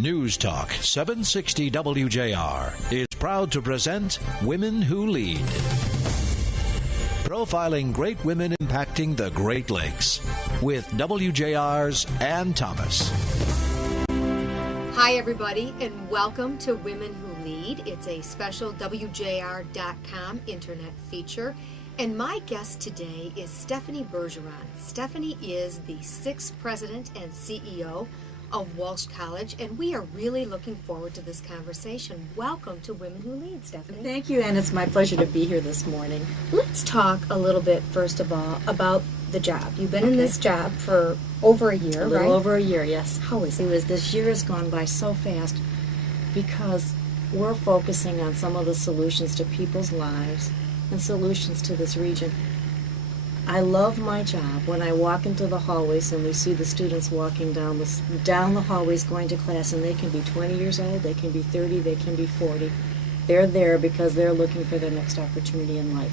News Talk 760 WJR is proud to present Women Who Lead. Profiling great women impacting the Great Lakes with WJR's Ann Thomas. Hi, everybody, and welcome to Women Who Lead. It's a special WJR.com internet feature. And my guest today is Stephanie Bergeron. Stephanie is the 6th president and CEO of Walsh College, and we are really looking forward to this conversation. Welcome to Women Who Lead, Stephanie. Thank you, and it's my pleasure to be here this morning. Let's talk a little bit, first of all, about the job. You've been in this job for over a year, A little right? over a year, yes. How is it? This year has gone by so fast because we're focusing on some of the solutions to people's lives and solutions to this region. I love my job. When I walk into the hallways and we see the students walking down the hallways going to class, and they can be 20 years old, they can be 30, they can be 40. They're there because they're looking for their next opportunity in life.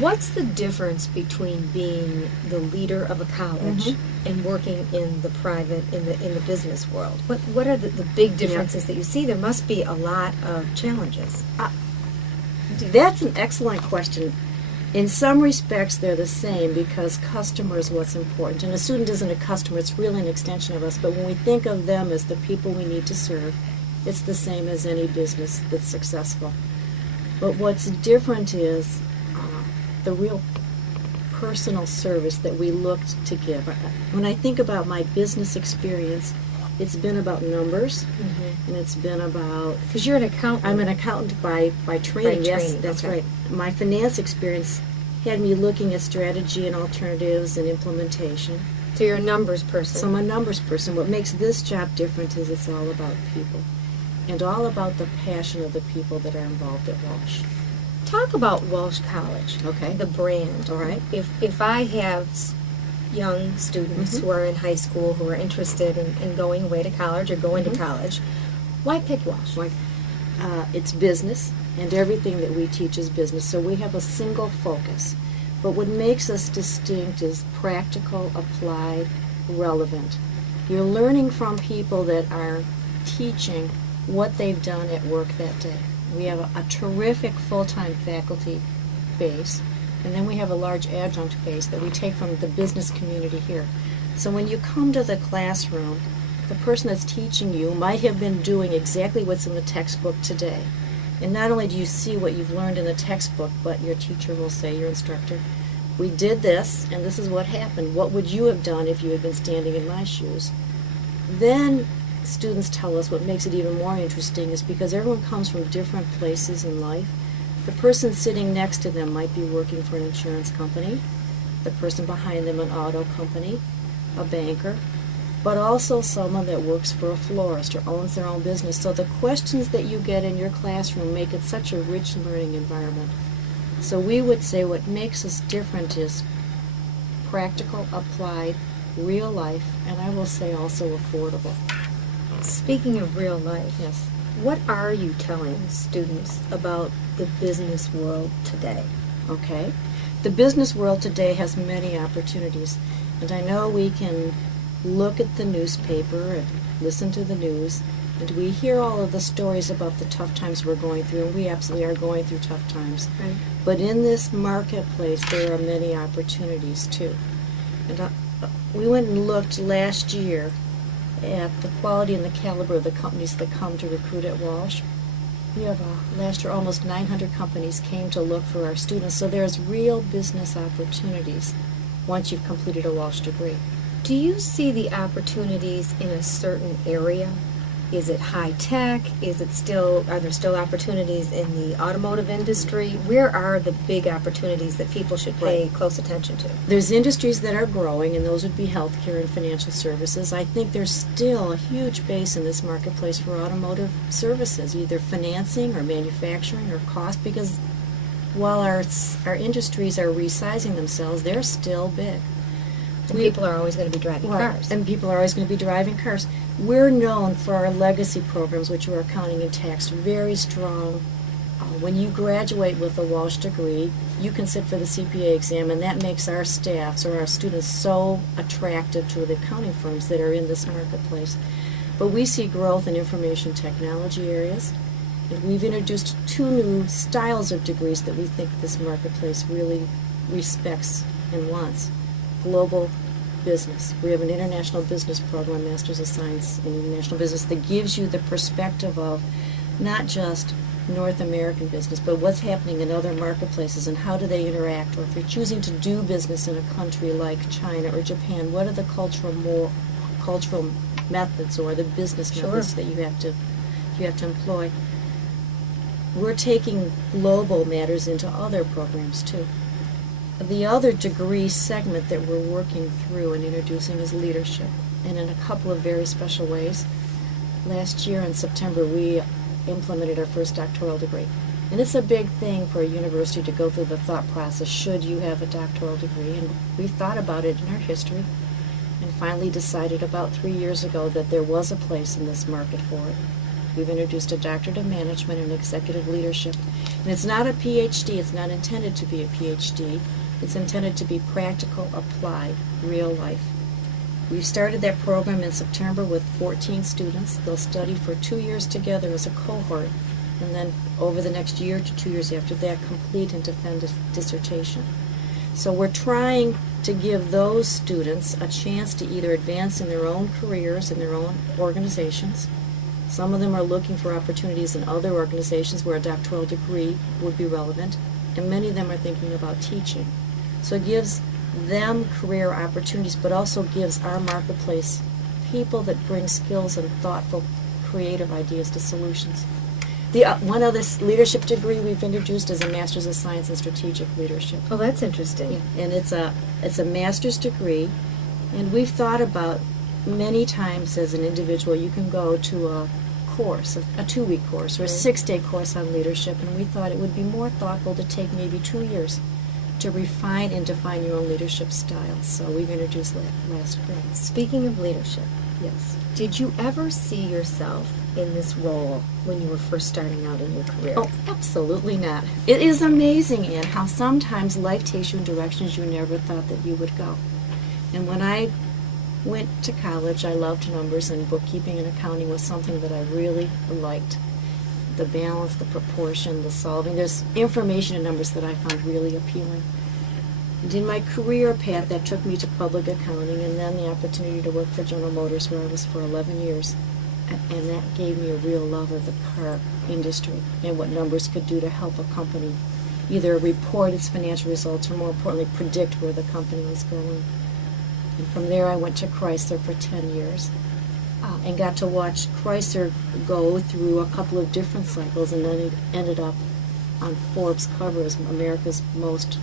What's the difference between being the leader of a college and working in the private, in the business world? What are the big differences that you see? There must be a lot of challenges. That's an excellent question. In some respects, they're the same because customer is what's important. And a student isn't a customer, it's really an extension of us. But when we think of them as the people we need to serve, it's the same as any business that's successful. But what's different is the real personal service that we looked to give. When I think about my business experience, it's been about numbers, and it's been about... Because you're an accountant. I'm an accountant by training, yes, that's okay. right. My finance experience had me looking at strategy and alternatives and implementation. So you're a numbers person. So I'm a numbers person. What makes this job different is it's all about people, and all about the passion of the people that are involved at Walsh. Talk about Walsh College, Okay. the brand. All right. If I have young students who are in high school who are interested in going away to college or going to college, why pick Walsh? It's business, and everything that we teach is business, so we have a single focus. But what makes us distinct is practical, applied, relevant. You're learning from people that are teaching what they've done at work that day. We have a terrific full-time faculty base, and then we have a large adjunct base that we take from the business community here. So when you come to the classroom, the person that's teaching you might have been doing exactly what's in the textbook today. And not only do you see what you've learned in the textbook, but your teacher will say, your instructor, we did this, and this is what happened. What would you have done if you had been standing in my shoes? Then students tell us what makes it even more interesting is because everyone comes from different places in life. The person sitting next to them might be working for an insurance company, the person behind them an auto company, a banker, but also someone that works for a florist or owns their own business. So the questions that you get in your classroom make it such a rich learning environment. So we would say what makes us different is practical, applied, real life, and I will say also affordable. Speaking of real life, Yes. what are you telling students about the business world today? Okay. The business world today has many opportunities, and I know we can look at the newspaper and listen to the news, and we hear all of the stories about the tough times we're going through, and we absolutely are going through tough times. Right. But in this marketplace, there are many opportunities too. And we went and looked last year at the quality and the caliber of the companies that come to recruit at Walsh. We have last year almost 900 companies came to look for our students, so there's real business opportunities once you've completed a Walsh degree. Do you see the opportunities in a certain area? Is it high tech? Are there still opportunities in the automotive industry? Where are the big opportunities that people should pay close attention to? There's industries that are growing, and those would be healthcare and financial services. I think there's still a huge base in this marketplace for automotive services, either financing or manufacturing or cost, because while our industries are resizing themselves, they're still big. And people are always going to be driving cars. And people are always going to be driving cars. We're known for our legacy programs, which are accounting and tax, very strong. When you graduate with a Walsh degree, you can sit for the CPA exam, and that makes our staffs or our students so attractive to the accounting firms that are in this marketplace. But we see growth in information technology areas, and we've introduced 2 new styles of degrees that we think this marketplace really respects and wants. Global business. We have an international business program, Masters of Science in International Business, that gives you the perspective of not just North American business, but what's happening in other marketplaces and how do they interact, or if you're choosing to do business in a country like China or Japan, what are the cultural methods or the business methods that you have to employ. We're taking global matters into other programs too. The other degree segment that we're working through and introducing is leadership, and in a couple of very special ways. Last year in September, we implemented our first doctoral degree. And it's a big thing for a university to go through the thought process, should you have a doctoral degree? And we've thought about it in our history and finally decided about 3 years ago that there was a place in this market for it. We've introduced a doctorate of management and executive leadership. And it's not a PhD, it's not intended to be a PhD. It's intended to be practical, applied, real life. We started that program in September with 14 students. They'll study for 2 years together as a cohort, and then over the next year to 2 years after that, complete and defend a dissertation. So we're trying to give those students a chance to either advance in their own careers, in their own organizations. Some of them are looking for opportunities in other organizations where a doctoral degree would be relevant, and many of them are thinking about teaching. So it gives them career opportunities, but also gives our marketplace people that bring skills and thoughtful, creative ideas to solutions. The one other leadership degree we've introduced is a Master's of Science in Strategic Leadership. Oh, that's interesting. Yeah. And it's a master's degree, and we've thought about many times as an individual, you can go to a course, a 2-week course, or a 6-day course on leadership, and we thought it would be more thoughtful to take maybe 2 years to refine and define your own leadership style. So we've introduced that last spring. Speaking of leadership, Yes. did you ever see yourself in this role when you were first starting out in your career? Oh, absolutely not. It is amazing, Anne, how sometimes life takes you in directions you never thought that you would go. And when I went to college, I loved numbers, and bookkeeping and accounting was something that I really liked. The balance, the proportion, the solving. There's information in numbers that I found really appealing. And in my career path, that took me to public accounting, and then the opportunity to work for General Motors, where I was for 11 years. And that gave me a real love of the car industry and what numbers could do to help a company either report its financial results or, more importantly, predict where the company was going. And from there, I went to Chrysler for 10 years. And got to watch Chrysler go through a couple of different cycles, and then it ended up on Forbes' cover as America's most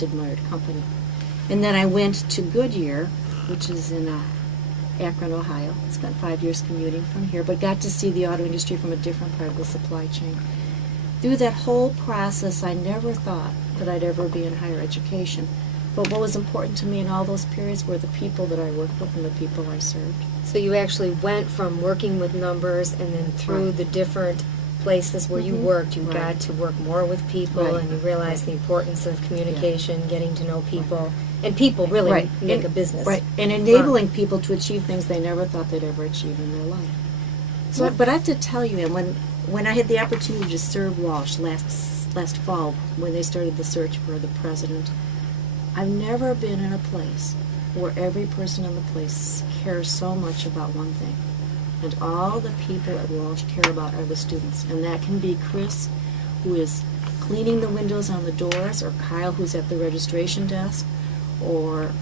admired company. And then I went to Goodyear, which is in Akron, Ohio. Spent 5 years commuting from here, but got to see the auto industry from a different part of the supply chain. Through that whole process, I never thought that I'd ever be in higher education. But what was important to me in all those periods were the people that I worked with and the people I served. So you actually went from working with numbers, and then through the different places where you worked, you got to work more with people, and you realized the importance of communication, getting to know people, and people really make a business. Right, and enabling people to achieve things they never thought they'd ever achieve in their life. So, but I have to tell you, Ann, when I had the opportunity to serve Walsh last fall, when they started the search for the president, I've never been in a place where every person in the place cares so much about one thing. And all the people at Walsh care about are the students. And that can be Chris, who is cleaning the windows on the doors, or Kyle, who's at the registration desk, or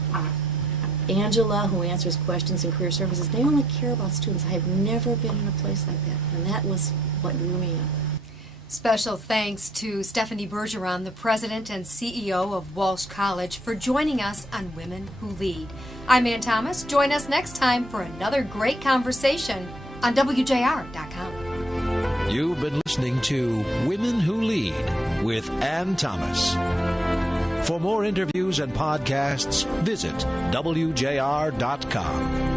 Angela, who answers questions in career services. They only care about students. I have never been in a place like that. And that was what drew me in. Special thanks to Stephanie Bergeron, the president and CEO of Walsh College, for joining us on Women Who Lead. I'm Ann Thomas. Join us next time for another great conversation on WJR.com. You've been listening to Women Who Lead with Ann Thomas. For more interviews and podcasts, visit WJR.com.